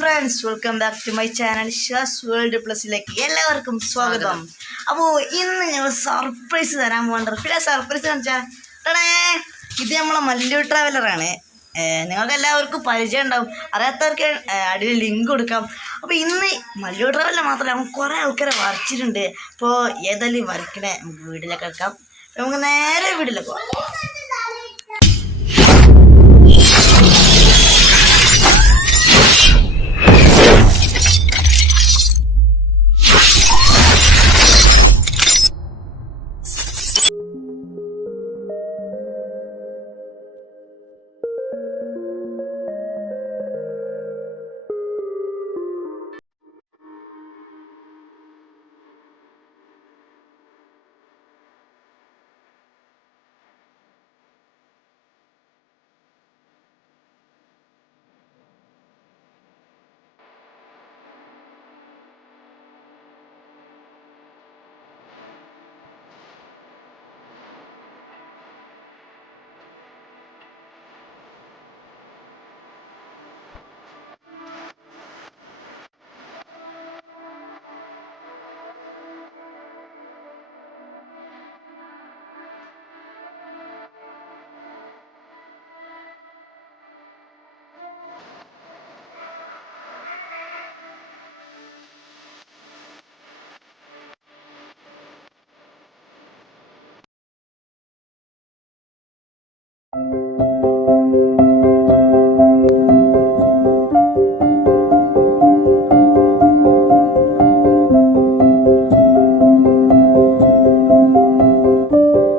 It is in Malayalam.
Friends, welcome back to my channel Shaz world പ്ലസിലേക്ക് എല്ലാവർക്കും സ്വാഗതം. അപ്പോൾ ഇന്ന് ഞങ്ങൾ സർപ്രൈസ് തരാൻ പോകേണ്ട പിന്നെ സർപ്രൈസ് കാണിച്ചാൽ ഇത് നമ്മളെ മല്ലു ട്രാവലറാണ്. നിങ്ങൾക്ക് എല്ലാവർക്കും പരിചയം ഉണ്ടാവും, അറിയാത്തവർക്ക് അടിയിൽ ലിങ്ക് കൊടുക്കാം. അപ്പോൾ ഇന്ന് മല്ലു ട്രാവലർ മാത്രമല്ല, നമുക്ക് കുറേ ആൾക്കാരെ വരച്ചിട്ടുണ്ട്. അപ്പോൾ ഏതായാലും വരക്കണേ നമുക്ക് വീട്ടിലേക്ക് വെക്കാം. നമുക്ക് നേരെ വീട്ടിലേക്ക് പോകാം.